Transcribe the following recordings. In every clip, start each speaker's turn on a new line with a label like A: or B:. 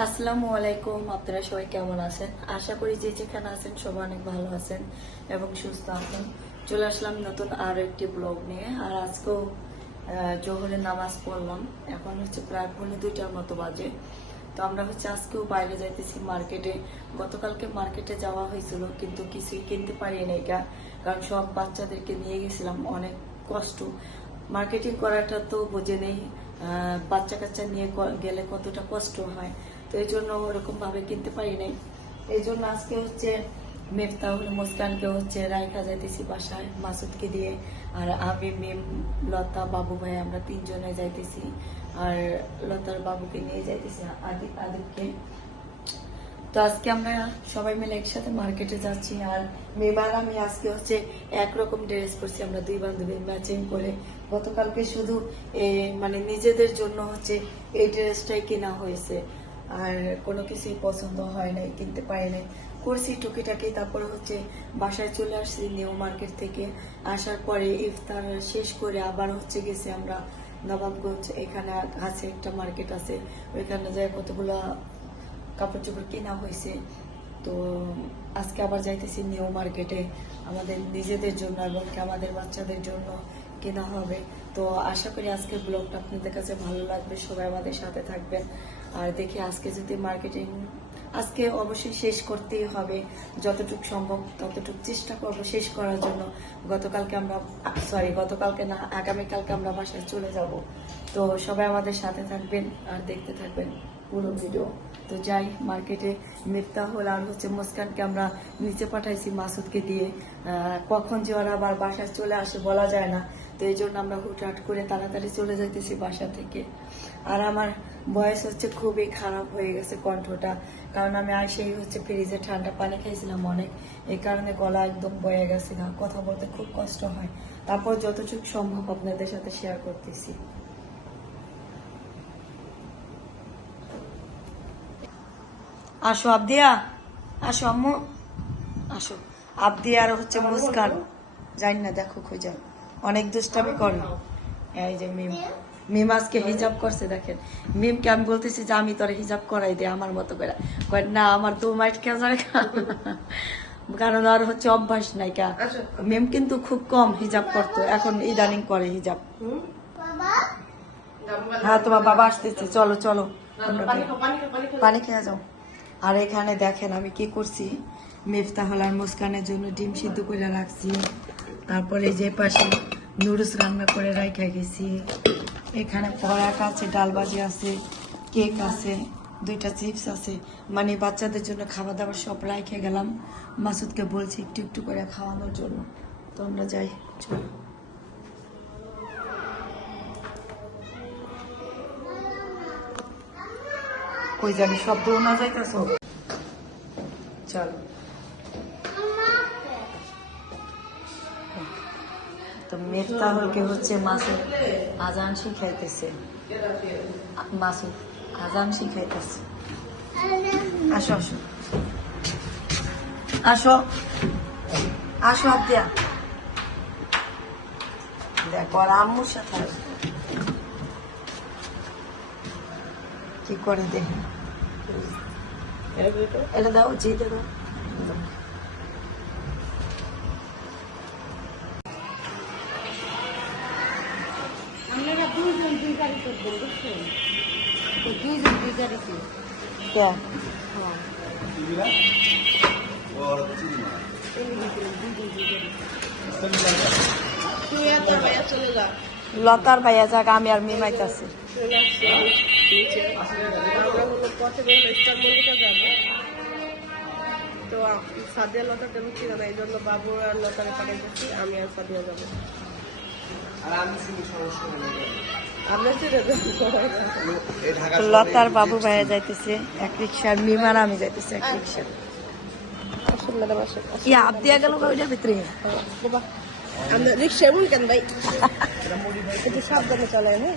A: আসসালামু আলাইকুম, আপনারা সবাই কেমন আছেন? আশা করি যে যেখানে আছেন সবাই অনেক ভালো আছেন এবং সুস্থ আছেন। চলে আসলাম নতুন আরও একটি ব্লগ নিয়ে, আর আজকেও জোহরের নামাজ পড়লাম। এখন হচ্ছে প্রায় পৌনে দুইটার মতো বাজে। তো আমরা হচ্ছে আজকেও বাইরে যাইতেছি মার্কেটে। গতকালকে মার্কেটে যাওয়া হয়েছিল, কিন্তু কিছুই কিনতে পারি গা। কারণ সব বাচ্চাদেরকে নিয়ে গেছিলাম, অনেক কষ্ট। মার্কেটিং করাটা তো বোঝে নেই বাচ্চা কাচ্চা নিয়ে গেলে কতটা কষ্ট হয়। তো এই জন্য ওরকম ভাবে কিনতে পারি নাই। এই জন্য আজকে হচ্ছে মেফতাহুল মুস্কানকে হচ্ছে রায়খা যাইতেছি বাসায়, মাসুদকে দিয়ে। আর আমি, মিম, লতা, বাবু ভাই আমরা তিনজনে যাইতেছি। আর লতার বাবুকে নিয়ে যাইতেছি, আদি- আদিবকে। তো আজকে আমরা সবাই মিলে একসাথে মার্কেটে যাচ্ছি। আর মেবার আমি আজকে হচ্ছে একরকম ড্রেস করছি আমরা দুই বান্ধবী ম্যাচিং করে। গতকালকে শুধু মানে নিজেদের জন্য হচ্ছে এই ড্রেসটাই কেনা হয়েছে। আর কোনো কিছুই পছন্দ হয় নাই, কিনতে পারি নাই। করছি টুকিটাকি, তারপরে হচ্ছে বাসায় চলে আসছি নিউ মার্কেট থেকে। আসার পরে ইফতার শেষ করে আবার হচ্ছে গেছি আমরা নবাবগঞ্জ। এখানে আছে একটা মার্কেট আছে, ওইখানে যায় কতগুলা কাপড় চোপড় কেনা হয়েছে। তো আজকে আবার যাইতেছি নিউ মার্কেটে, আমাদের নিজেদের জন্য এবং আমাদের বাচ্চাদের জন্য কেনা হবে। তো আশা করি আজকের ব্লগটা আপনাদের কাছে ভালো লাগবে, সবাই আমাদের সাথে থাকবেন। আর দেখি আজকে যদি মার্কেটিং আজকে অবশ্যই শেষ করতেই হবে। যতটুক সম্ভব, ততটুকু চেষ্টা করব শেষ করার জন্য। গতকালকে আমরা সরি গতকালকে না, আগামীকালকে আমরা বাসায় চলে যাব। তো সবাই আমাদের সাথে থাকবেন আর দেখতে থাকবেন। পুরো ভিডিও তো যাই, মার্কেটে মিফতাহুল আর হচ্ছে মুস্কানকে আমরা নিচে পাঠাইছি মাসুদকে দিয়ে। কখন যে ওরা আবার বাসায় চলে আসে বলা যায় না। তো এই জন্য আমরা হুটহাট করে তাড়াতাড়ি চলে যাইতেছি বাসা থেকে। আর আমার বয়স হচ্ছে খুবই খারাপ হয়ে গেছে কণ্ঠটা। কারণ আমি আসেই হচ্ছে ফ্রিজে ঠান্ডা পানি খাইছিলাম অনেক। এই কারণে গলা একদম বয়ে গেছে না। কথা বলতে খুব কষ্ট হয়। তারপর যতটুকু সম্ভব আপনাদের সাথে শেয়ার করতেছি। আসো আবদিয়া। আসো আম্মু। আসো। আবদিয়া আর হচ্ছে মুস্কান। জানি না দেখো খুঁজে অনেক দুষ্টামি করে। এই যে মিম। মিম আজকে হিজাব করছে দেখেন। মিমকে আমি বলতেছি যে আমি তোর হিজাব করাই দে আমার মতো করে। কয় না আমার দু মাইট কে যায় কারণ আর হচ্ছে অভ্যাস নাই কা। মিম কিন্তু খুব কম হিজাব করতো। এখন ইদানিং করে হিজাব। হ্যাঁ তোমার বাবা আসতেছে। চলো চলো। পানি খেয়ে যাও। আর এখানে দেখেন আমি কি করছি? মেফতাহল আর মুস্কানের জন্য ডিম সিদ্ধ করে রাখছি। তারপরে যে পাশে নুডলস রান্না করে রাখা গেছি। এখানে পরাক আছে, ডাল ভাজি আছে, কেক আছে, দুইটা চিপস আছে। মানে বাচ্চাদের জন্য খাবার দাবার সব রাখে গেলাম। মাসুদকে বলছি একটু একটু করে খাওয়ানোর জন্য। তো আমরা যাই, চলো। কই যাবি শব্দ না যাইতেছ চলো। তো মেফতাহলকে হচ্ছে মাসুদ আজান শিখাইতেছে। মাসুদ আজান শিখাইতেছে। আসো আসো। আসো। আসো আব্দিয়া। দেখো আর আম্মুর সাথে আসো। কি করে দেখি? এটা দাও যেতে দাও।
B: আপনারা দুইজন দুই গাড়ি করবেন বুঝছেন? দুইজন দুই গাড়িতে। হ্যাঁ তুই আর তোর ভাইয়া চলে যা।
A: লতার ভাইয়া যাক আমি আর মিমাইতাছি
B: চলে তো সাদিয়া লতা তেমন ছিল না এই জন্য বাবু আর লতারে পাঠাইতেছি আমি আর সাদিয়া যাব।
A: লতার বাবু ভাইয়া যাইতেছে এক রিক্সার মিমার আমি যাইতেছি এক রিক্সা। ইয়া আপ দিয়া গেল ওইটার ভিতরে
B: আমরা রিক্সা এমন কেন ভাই? একটু সাবধানে
C: চলে হ্যাঁ?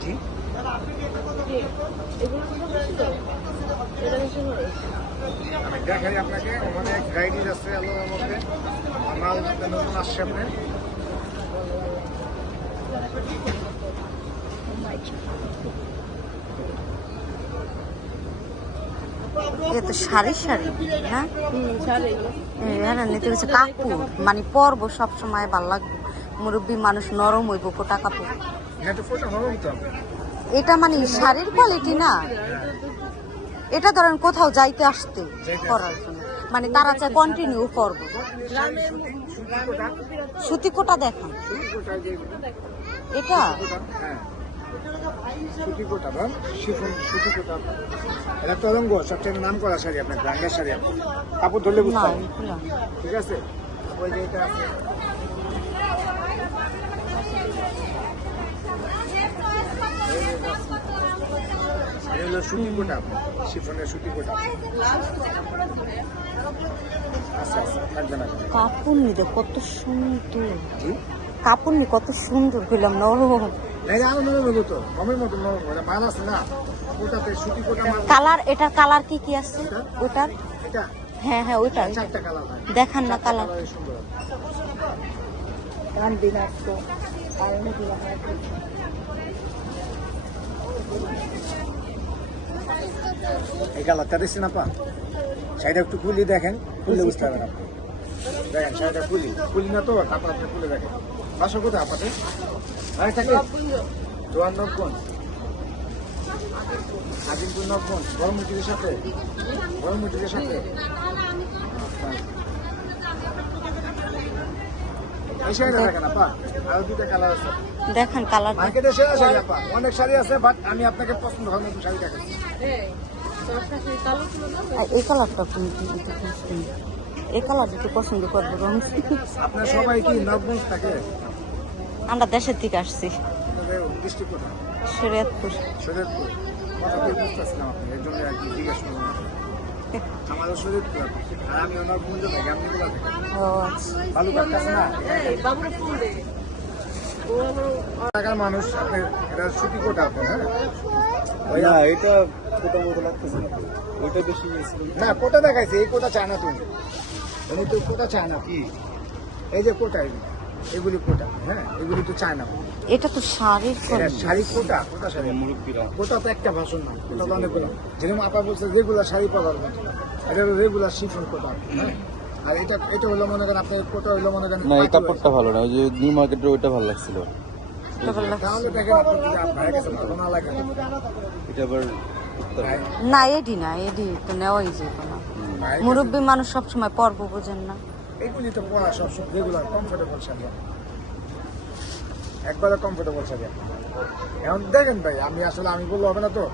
C: জি। আমি দেখাই আপনাকে অনেক গাইডি আছে আল্লাহর মধ্যে মাল নতুন আসছে আপনি।
D: তো সারি সারি হ্যাঁ?
B: ছাড়ে
D: নিতে কাপড়। মানে পরবো সবসময় ভালো লাগবে। মুরব্বী মানুষ নরম হইব কোটা কাপড়। এটা মানে শাড়ির কোয়ালিটি না। এটা ধরেন কোথাও যাইতে আসতে করার জন্য। মানে তারা চায় কন্টিনিউ করব
C: সুতি কোটা
D: দেখান এটা?
C: হ্যাঁ। এটা তরঙ্গ সবচেয়ে নাম করা শাড়ি আপনার শাড়ি কাপড় ধরলে বুঝতে। ঠিক আছে? ওই যে এটা হলো সুতি কোটা? শিফনের সুতি কোটা? আচ্ছা আচ্ছা থাকবে না।
D: কাপড় নিতে কত সুন্দর কাপড় নি কত সুন্দর কইলাম নরম
C: আরও
D: কালার এটার কালার কি কি আছে? ওটার? হ্যাঁ হ্যাঁ ওইটা। দেখান না কালার।
C: সুন্দর এই কালারটা দেখছেন আপা? শাড়িটা একটু খুলি দেখেন, খুললে বুঝতে পারবেন আপনি। দেখেন, শাড়িটা খুলি। খুলি না তো, তারপর আপনি খুলে দেখেন। বাসা কোথায় আপাতে? আরে থাকে? জোয়ার নব্বন আজিমপুর নব্বন গরম মিটির সাথে? গরম মিটির সাথে এই শাড়িটা দেখেন কালার
D: কালার
C: মার্কেটে শাড়ি আপা অনেক শাড়ি আছে বাট আমি আপনাকে পছন্দ হয় নতুন শাড়ি দেখাচ্ছি।
D: এই কালারটা পছন্দ এই কালারটা একটু পছন্দ করব
C: আপনার সবাই কি নবগঞ্জ থাকে?
D: আমরা দেশের থেকে আসছি। শরীয়তপুর।
C: শরীরপুর কথা বলে বুঝতেছিলাম আপনি এর জন্য আর কি জিজ্ঞেস করলাম। টাকার মানুষ আপনি এটা সুতি কোটা আপনার হ্যাঁ? ওই
E: না এটা কোটার মতো লাগতেছে না। ওইটা বেশি ছিল
C: না কোটা দেখাইছে এই কোটা চায় না তুমি। উনি তো কোটা চায় না কি? এই যে কোটা এগুলি কোটা হ্যাঁ? এগুলি তো চায় না।
D: এটা তো শাড়ির
C: এটা। শাড়ি কোটা কোটা শাড়ি?
E: মুরব্বীরা
C: কোটা তো একটা ভাষণ না কোটা তো অনেকগুলো যেরকম আপা বলছে রেগুলার শাড়ি পরার মতো। এটা হলো রেগুলার শিফন কোটা আর এটা এটা হলো মনে করেন আপনি কোটা হলো মনে করেন
E: না এই। কাপড়টা ভালো না ওই যে নিউ মার্কেটের ওইটা ভালো লাগছিল।
D: এটা ভালো
C: তাহলে দেখেন আপনি যদি আপনার কাছে ভালো না লাগে
E: এটা আবার
D: না এডি না এডি তো নেওয়াই যাবে না। মুরব্বী মানুষ সবসময় পর্ব বোঝেন না।
C: এগুলি তো পরা সবসময় রেগুলার কমফোর্টেবল শাড়ি। একবারে কমফোর্টেবল শাড়ি এখন দেখেন ভাই আমি আসলে আমি বললে হবে না তো?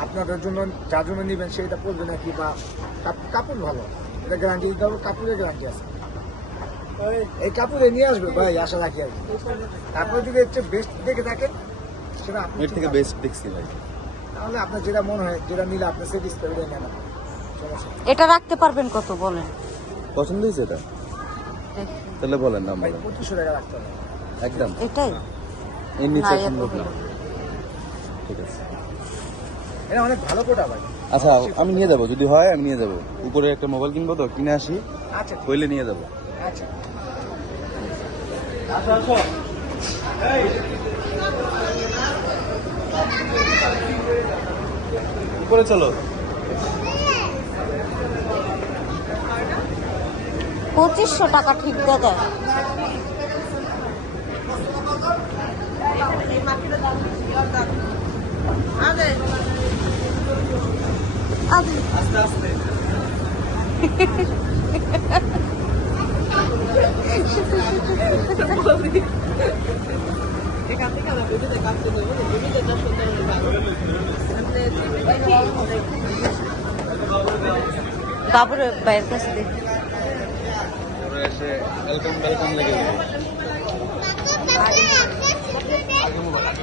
C: আপনাদের জন্য যার জন্য নেবেন সেইটা পরবে নাকি বা কাপ- কাপড় ভালো। এটা গ্যারান্টি দিতে হবে কাপড়ের গ্যারান্টি আছে। এই কাপড়ে নিয়ে আসবে ভাই আশা রাখি আর কি। তারপরে যদি হচ্ছে বেস্ট দেখে থাকেন সেটা আপনি
E: এর থেকে বেস্ট দেখছি ভাই।
C: তাহলে আপনার যেটা মনে হয় যেটা নিলে আপনার হয়ে নেন। আপনি।
D: এটা রাখতে পারবেন কত বলেন?
E: পছন্দ হয়েছে এটা? তাহলে বলেন না
C: ভাই পঁচিশশো টাকা রাখতে হবে।
E: একদম।
D: এটাই?
E: এর নিচে সম্ভব না। ঠিক আছে।
C: এটা অনেক ভালো কোটা ভাই।
E: আচ্ছা আমি নিয়ে যাব যদি হয় আমি নিয়ে যাব। উপরে একটা মোবাইল কিনবো তো কিনে আসি।
C: আচ্ছা
E: হইলে নিয়ে যাব।
C: আচ্ছা।
E: উপরে চলো।
D: পঁচিশশো টাকা ঠিক দাদা।
B: আগে
D: আচ্ছা।
B: এখান থেকে আমার বেবিতে কাটতে দেবো বেবিতে যা সুন্দর
D: বাবুর বাইরের কাছে দেখি
E: এসে ওয়েলকাম ওয়েলকাম লেগে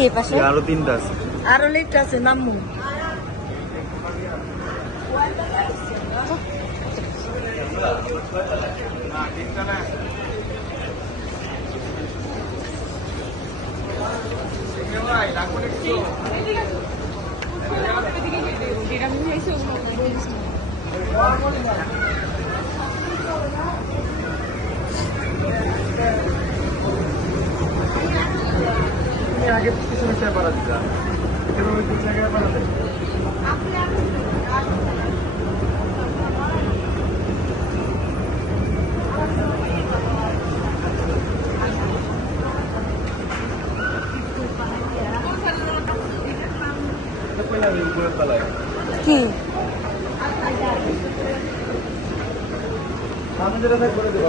D: কি এ পাশে
B: আরও তিনটা আছে
A: আরও লেট আছে নামু
E: তুমি আগে পিছনে চেয়ে পারা দিতা ওই দু জায়গায় পারাতে
D: কি?
E: সামনে যেটা করে দিয়ে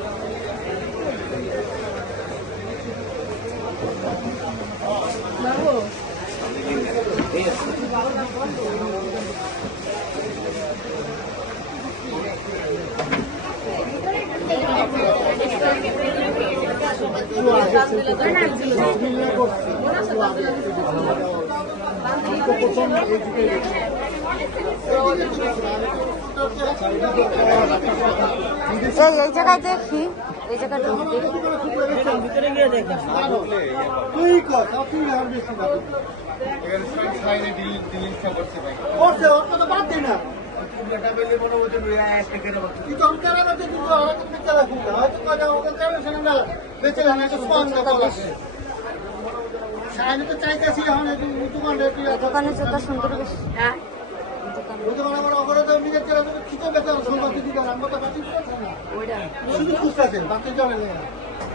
D: এই এই জায়গায় দেখি এই জায়গাটা দেখি দোকানে জুতা সুন্দর বেশ।
F: হ্যাঁ?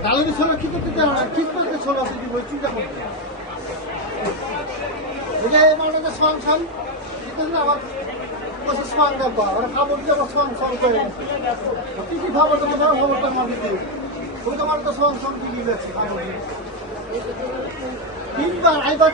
C: ডালের ছোলা কি করতে চাও না ঠিক করতে ছোলা যদি বই চিন্তা করতে বুঝে মানে যে সং সং আবার বসে সং দেখব ওরা খাবার দিয়ে আবার সং সং করে কি কি খাবার তোমার আমার দিতে তোমার তো সং সং দিয়ে গেছে খাবার তিনবার আইবার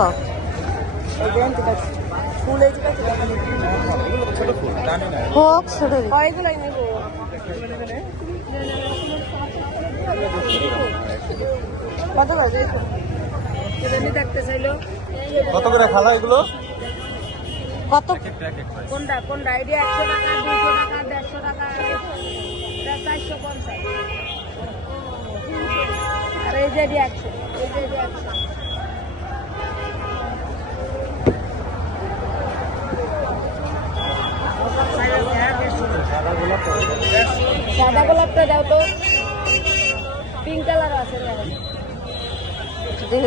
D: টপ হোক ছোট
F: কত চাইলো
B: কত করে খালা এগুলো?
D: কত?
F: কোনটা? কোনটা? আইডিয়া একশো টাকা দুশো টাকা দেড়শো টাকা চারশো পঞ্চাশ। আর এই যে একশো এই যে একশো। সাদা গোলাপটা দাও তো। পিঙ্ক কালার আছে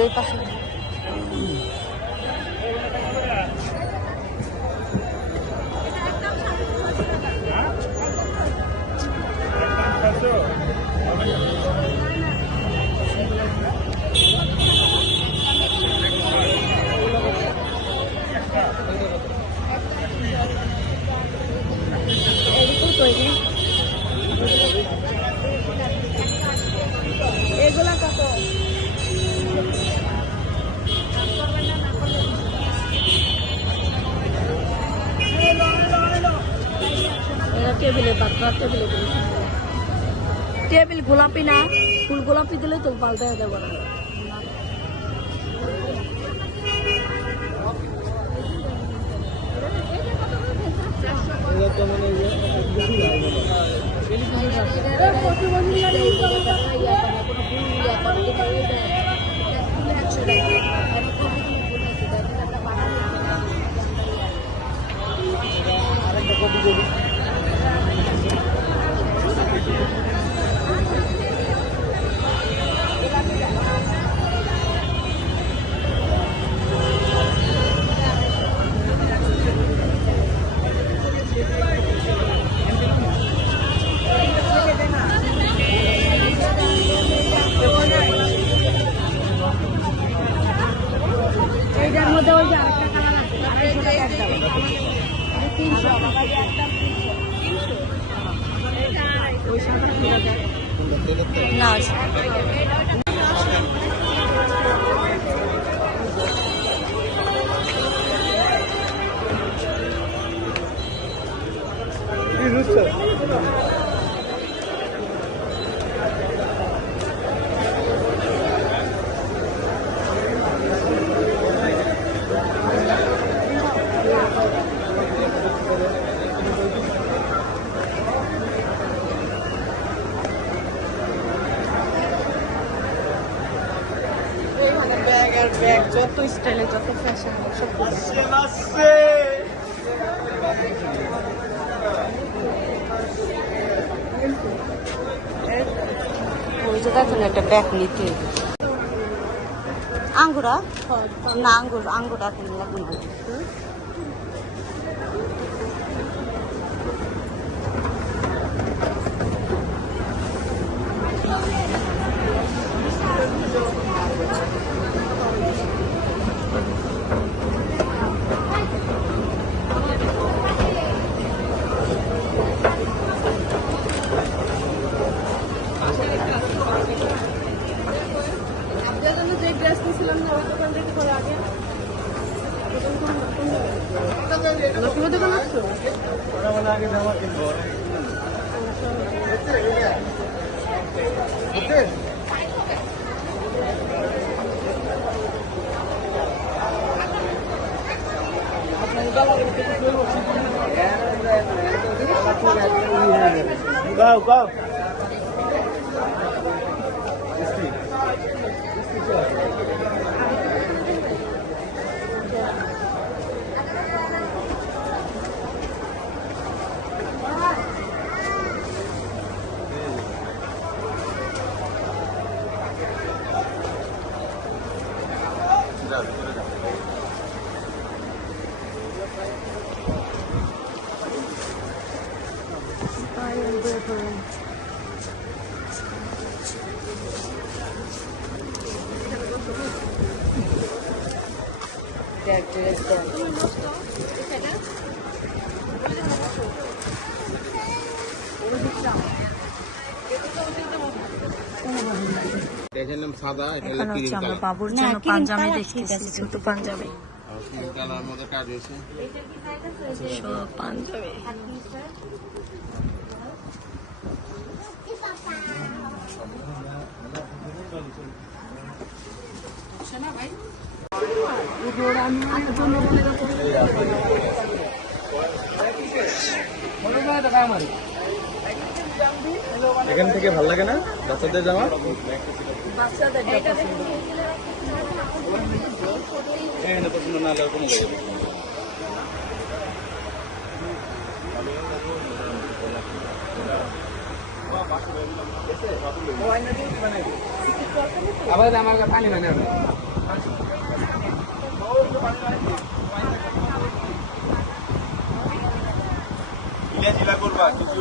D: ওই পাশে।
B: পাল্টায় দেবো না এইটার মধ্যে ওই যে আরেকটা কালার আছে আড়াইশো টাকা একদম তিনশো ওই শাড়িটা ঠিক আছে
D: না
B: ব্যাগ আর ব্যাগ যত স্টাইলে যত ফ্যাশন সব
D: ওই ব্যাগ নিতে। আঙ্গুরা না আঙ্গুর আঙ্গুর এখন লাগবে
C: Go, go.
E: এটার নাম সাদা এটা হলো
A: এখানে হচ্ছে আমরা বাবুর জন্য পাঞ্জাবি
D: colour ঠিক
A: দেখতেছি ছোট পাঞ্জাবি।
E: ক্রিম কালার হয়েছে
A: সব পাঞ্জাবি
E: এখান থেকে ভালো লাগে না? বাচ্চাদের জামা?
B: পছন্দ
E: না হলে কোনো জায়গায়
B: আবার আমার পানি মানে
E: জিলা জিলা করবা কিছু